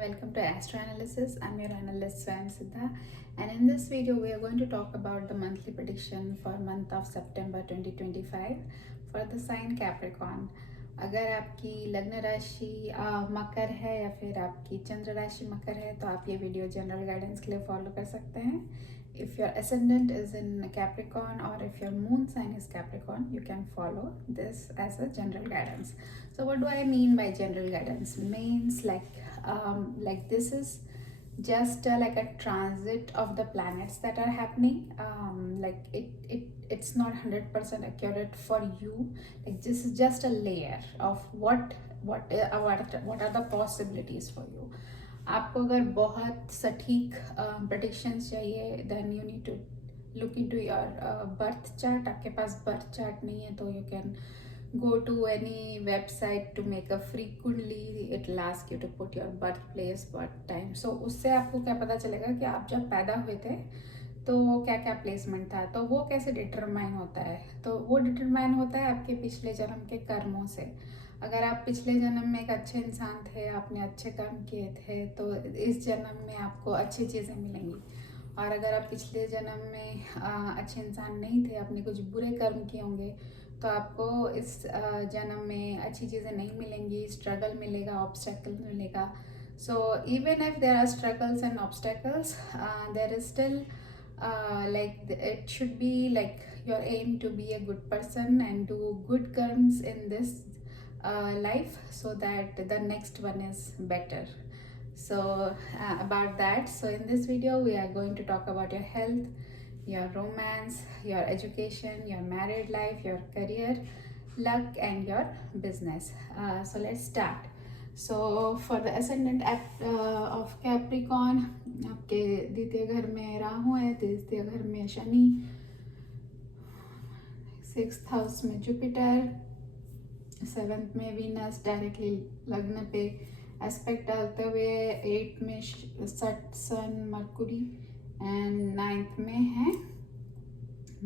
welcome to Astro Analysis. I'm your analyst Swam Siddha, and in this video we are going to talk about the monthly prediction for month of September 2025 for the sign Capricorn. अगर आपकी लग्न राशि मकर है या फिर आपकी चंद्र राशि मकर है तो आप ये वीडियो जनरल गाइडेंस के लिए फॉलो कर सकते हैं. If your ascendant is in Capricorn or if your moon sign is Capricorn, you can follow this as a general guidance. So what do I mean by general guidance? Means like this is just like a transit of the planets that are happening. Like it's not 100% accurate for you. Like this is just a layer of what are the possibilities for you. आपको अगर बहुत सटीक predictions चाहिए then you need to look into your birth chart. आपके पास birth chart नहीं है तो you can go to any website to make a free कुंडली. it will ask you to put your birth place, birth time. so उससे आपको क्या पता चलेगा कि आप जब पैदा हुए थे तो क्या क्या प्लेसमेंट था. तो वो कैसे डिटरमाइन होता है? तो वो डिटरमाइन होता है आपके पिछले जन्म के कर्मों से. अगर आप पिछले जन्म में एक अच्छे इंसान थे, आपने अच्छे कर्म किए थे, तो इस जन्म में आपको अच्छी चीज़ें मिलेंगी. और अगर आप पिछले जन्म में अच्छे इंसान नहीं थे, आपने कुछ बुरे कर्म किए होंगे, तो आपको इस जन्म में अच्छी चीज़ें नहीं मिलेंगी. स्ट्रगल मिलेगा, ऑब्स्टेकल मिलेगा. So even if there are struggles and obstacles, there is still like it should be like your aim to be a good person and do good karms in this life so that the next one is better. So about that, so in this video we are going to talk about your health, your romance, your education, your married life, your career, luck and your business. So let's start. So for the ascendant of Capricorn, आपके द्वितीय घर में राहु है, तृतीय घर में Shani, 6th house में Jupiter, 7th में वीनस डायरेक्टली लग्न पे एस्पेक्ट डालते हुए, 8th में सन मरकुरी एंड 9th में है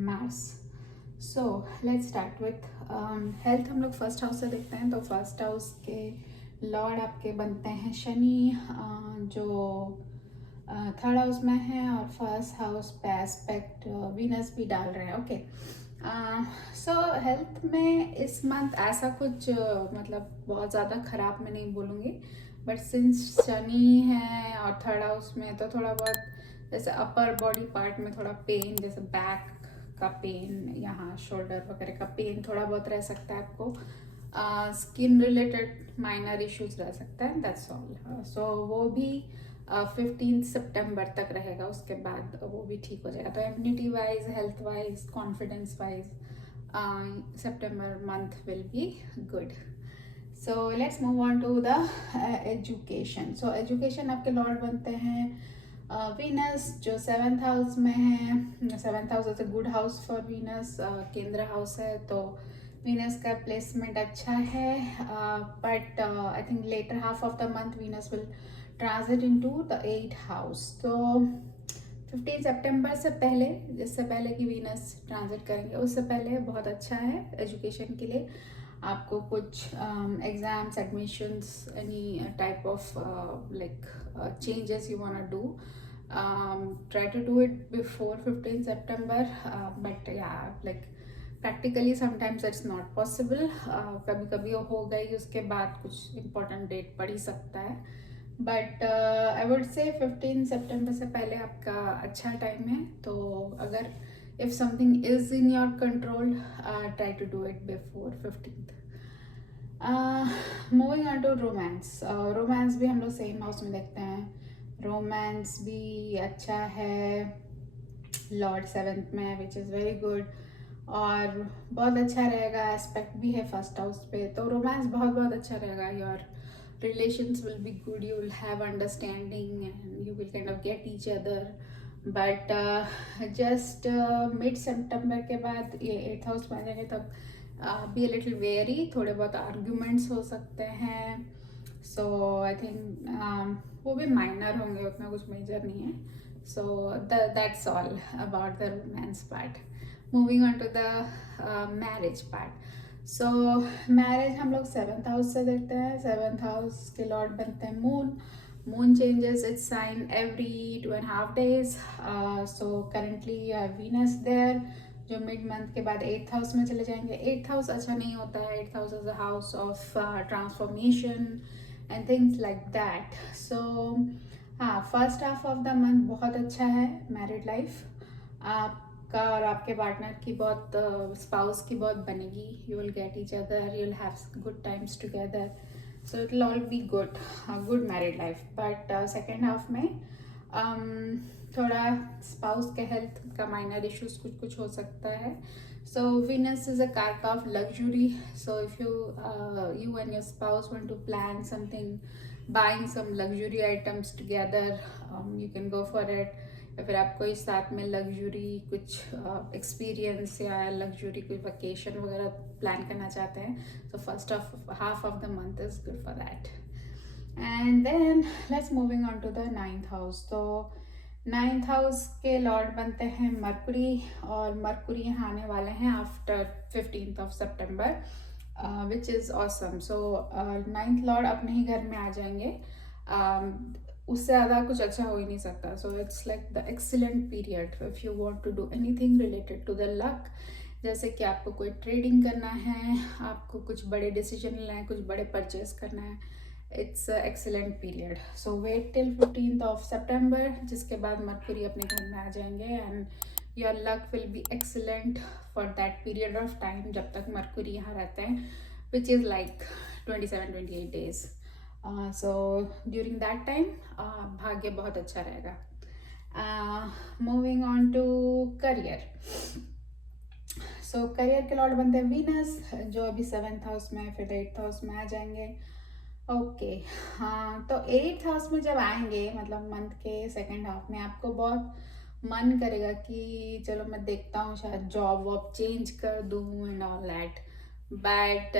Mars. So let's start with health. हम लोग फर्स्ट हाउस से देखते हैं. तो फर्स्ट हाउस के लॉर्ड आपके बनते हैं शनि, जो थर्ड हाउस में है, और फर्स्ट हाउस पे एस्पेक्ट वीनस भी डाल रहे हैं. ओके. सो हेल्थ में इस मंथ ऐसा कुछ मतलब बहुत ज़्यादा ख़राब मैं नहीं बोलूँगी, बट सिंस शनि है और थर्ड हाउस में, तो थोड़ा बहुत जैसे अपर बॉडी पार्ट में थोड़ा पेन, जैसे बैक का पेन, यहाँ शोल्डर वगैरह का पेन थोड़ा बहुत रह सकता है आपको. स्किन रिलेटेड माइनर इश्यूज रह सकता है, दैट्स ऑल. सो वो भी 15 सितंबर तक रहेगा. उसके बाद वो भी ठीक हो जाएगा. तो immunity wise, health wise, confidence wise September month will be good. So let's move on to the education. So education आपके लॉर्ड बनते हैं वीनस, जो 7th हाउस में है. 7th house is a good house for Venus, केंद्र house है, तो Venus का प्लेसमेंट अच्छा है. But I think later half of the month Venus will transit into the 8th house. तो 15 सितंबर से पहले, जिससे पहले कि वीनस ट्रांजिट करेंगे, उससे पहले बहुत अच्छा है एजुकेशन के लिए. आपको कुछ exams, admissions, any type of like changes you want to do, try to do it before 15 September, but yeah, like practically sometimes it's not possible. कभी कभी हो गई, उसके बाद कुछ important date पड़ ही सकता है, but I would say 15 सितंबर से पहले आपका अच्छा टाइम है. तो अगर if something is in your control, try to do it before 15th. Moving on to romance. Romance भी हम लोग सेम हाउस में देखते हैं. रोमांस भी अच्छा है, लॉर्ड 7th में, विच इज़ वेरी गुड, और बहुत अच्छा रहेगा. एस्पेक्ट भी है फर्स्ट हाउस पे, तो रोमांस बहुत अच्छा रहेगा. Your relations will be good, you will have understanding and you will kind of get each other. But just mid सितंबर के बाद ये 8th हाउस में आ जाएंगे, तब बी अ लिटिल वेरी, थोड़े बहुत आर्ग्यूमेंट्स हो सकते हैं. सो आई थिंक वो भी माइनर होंगे, उतना कुछ मेजर नहीं है. So that's all about the romance part. Moving on to the marriage part. So marriage हम लोग 7th हाउस से देखते हैं. 7th हाउस के लॉर्ड बनते हैं moon, moon changes its sign every 2.5 days. So currently you have Venus there, जो mid month के बाद 8th हाउस में चले जाएंगे. 8th हाउस अच्छा नहीं होता है. 8th house is a house of transformation and things like that. So हाँ, first half of the month बहुत अच्छा है. मैरिड लाइफ आपका और आपके पार्टनर की बहुत, स्पाउस की बहुत बनेगी. You will get each other, you will have good times together. So it will all be good, a good married life. But second half में थोड़ा spouse के health का minor issues कुछ कुछ हो सकता है. So Venus is a कारक of luxury. So if you and your spouse want to plan something, buying some luxury items together, you can go for it. या फिर आप कोई साथ में लग्जरी कुछ एक्सपीरियंस या लग्जरी कोई वेकेशन वगैरह प्लान करना चाहते हैं, तो first half of the month is good for that. And then let's moving on to the 9th house. तो 9th हाउस के लॉर्ड बनते हैं मरकुरी, और मरकुरी यहाँ आने वाले हैं after 15th of September, which is awesome. So 9th Lord अपने ही घर में आ जाएंगे. उससे ज़्यादा कुछ अच्छा हो ही नहीं सकता. So it's like the excellent period if you want to do anything related to the luck. जैसे कि आपको कोई ट्रेडिंग करना है, आपको कुछ बड़े डिसीजन लेना है, कुछ बड़े परचेज करना है, it's excellent period. So wait till 15th of सितंबर, जिसके बाद मरकुरी अपने घर में आ जाएंगे and your luck will be excellent for that period of time जब तक मरकुरी यहाँ रहते हैं, which is like 27-28 days. So during that time भाग्य बहुत अच्छा रहेगा. Moving on to career. So career के लॉर्ड बनते हैं वीनस, जो अभी 7th हाउस में, फिर 8th हाउस में आ जाएंगे. ओके हाँ, तो 8th हाउस में जब आएंगे, मतलब मंथ के सेकेंड हाफ में, आपको बहुत मन करेगा कि चलो मैं देखता हूँ, शायद जॉब वॉब चेंज कर दूँ and all that. But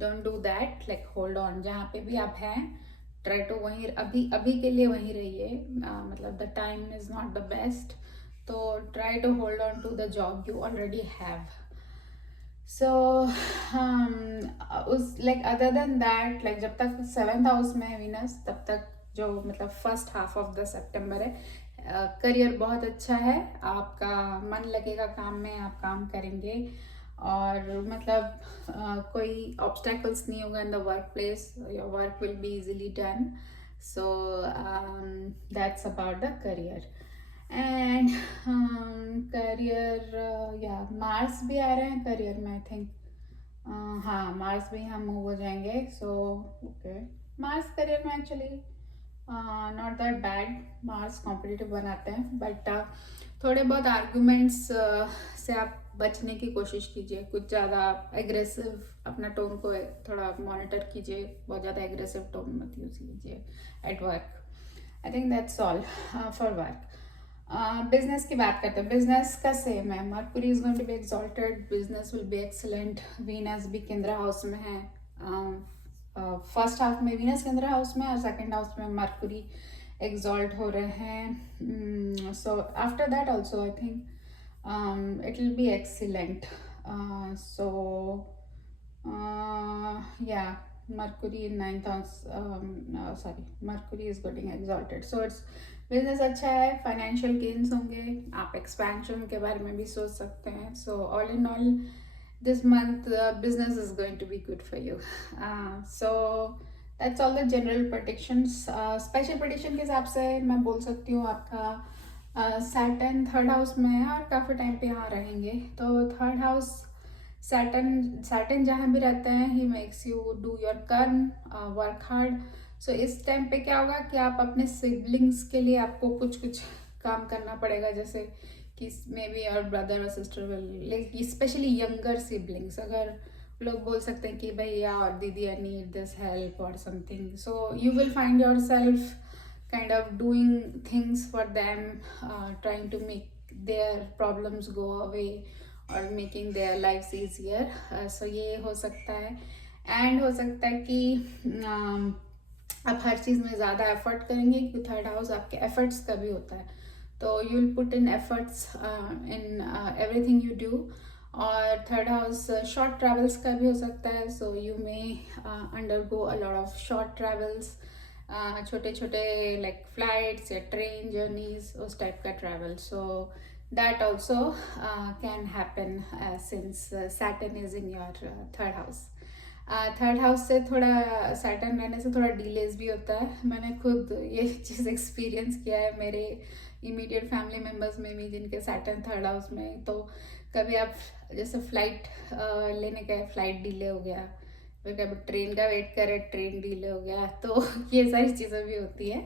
don't do that. Like hold on, जहाँ पे भी आप हैं ट्राई टू वहीं अभी के लिए वहीं रहिए. मतलब the time is not the best, तो try to hold on to the job you already have. So उस like other than that, like जब तक 7th हाउस में है वीनस, तब तक जो मतलब first half of the September है, करियर बहुत अच्छा है. आपका मन लगेगा काम में, आप काम करेंगे, और मतलब कोई ऑब्स्टेकल्स नहीं होगा in the work place. Your work will be easily done. So that's about the career. And career, या मार्स भी आ रहे हैं करियर में, आई थिंक. हाँ, मार्स भी यहाँ मूव हो जाएंगे. सो ओके, मार्स करियर में actually not that bad. Mars competitive बनाते हैं, बट थोड़े बहुत आर्ग्यूमेंट्स से आप बचने की कोशिश कीजिए. कुछ ज़्यादा एग्रेसिव अपना टोन को थोड़ा मॉनिटर कीजिए. बहुत ज़्यादा एग्रेसिव टोन मत यूज़ कीजिए at work. I think that's all for work. Business की बात करते हैं. बिजनेस का सेम है. Mercury is going to be exalted, business will be excellent. Venus भी केंद्र हाउस में है. फर्स्ट हाफ में वीनस केंद्र हाउस में, और सेकेंड हाउस में मरकुरी exalt हो रहे हैं. So after that also I think it will be excellent. So yeah, Mercury in 9th house, sorry, Mercury is getting exalted. So it's business अच्छा है, फाइनेंशियल गेन्स होंगे, आप एक्सपेंशन के बारे में भी सोच सकते हैं. So all in all this month business is going to be good for you. So that's all the general predictions. Special prediction के हिसाब से मैं बोल सकती हूँ आपका सैटर्न 3rd हाउस में है और काफ़ी टाइम पे यहाँ रहेंगे. तो 3rd हाउस सैटर्न जहाँ भी रहते हैं, he makes you do your कर्म, वर्क हार्ड. सो इस टाइम पे क्या होगा कि आप अपने सिबलिंग्स के लिए आपको कुछ कुछ काम करना पड़ेगा. जैसे कि मे बी योर ब्रदर और sister will, like specially younger siblings, अगर लोग बोल सकते हैं कि भैया और दीदी आई नीड दिस हेल्प और something. So you will find yourself kind of doing things for them, trying to make their problems go away और मेकिंग देयर लाइफ ईजियर. सो ये हो सकता है. एंड हो सकता है कि आप हर चीज़ में ज़्यादा एफर्ट करेंगे, क्योंकि 3rd हाउस आपके एफर्ट्स का भी होता है. तो you will put in efforts in everything you do. और 3rd हाउस शॉर्ट ट्रैवल्स का भी हो सकता है. So you may undergo a lot of short travels छोटे छोटे लाइक फ्लाइट्स या ट्रेन जर्नीज उस टाइप का travel. So that also can happen since Saturn is in your third house. Third house से थोड़ा सैटर्न रहने से थोड़ा डिलेज भी होता है. मैंने खुद ये चीज़ एक्सपीरियंस किया है मेरे इमीडिएट फैमिली मेम्बर्स में भी जिनके सैटर्न थर्ड हाउस में. तो कभी आप जैसे फ्लाइट लेने गए, फ्लाइट डिले हो गया, फिर कभी ट्रेन का वेट करे, ट्रेन डिले हो गया, तो ये सारी चीज़ें भी होती है.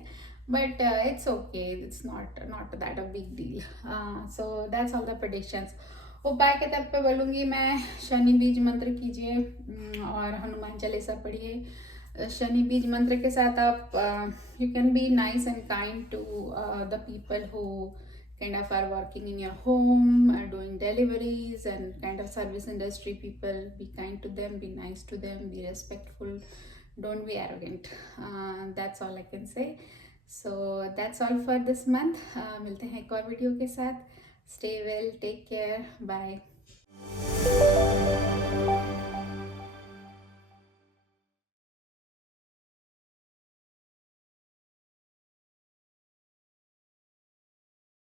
But it's okay, it's not that a big deal. So that's all the predictions. उपाय के तौर पे बोलूँगी मैं, शनि बीज मंत्र कीजिए और हनुमान चालीसा पढ़िए. शनि बीज मंत्र के साथ आप you can be nice and kind to the people who kind of are working in your home, are doing deliveries and kind of service industry people. Be kind to them, be nice to them, be respectful, don't be arrogant. That's all I can say. So that's all for this month. मिलते हैं एक और video के साथ. Stay well, take care, bye.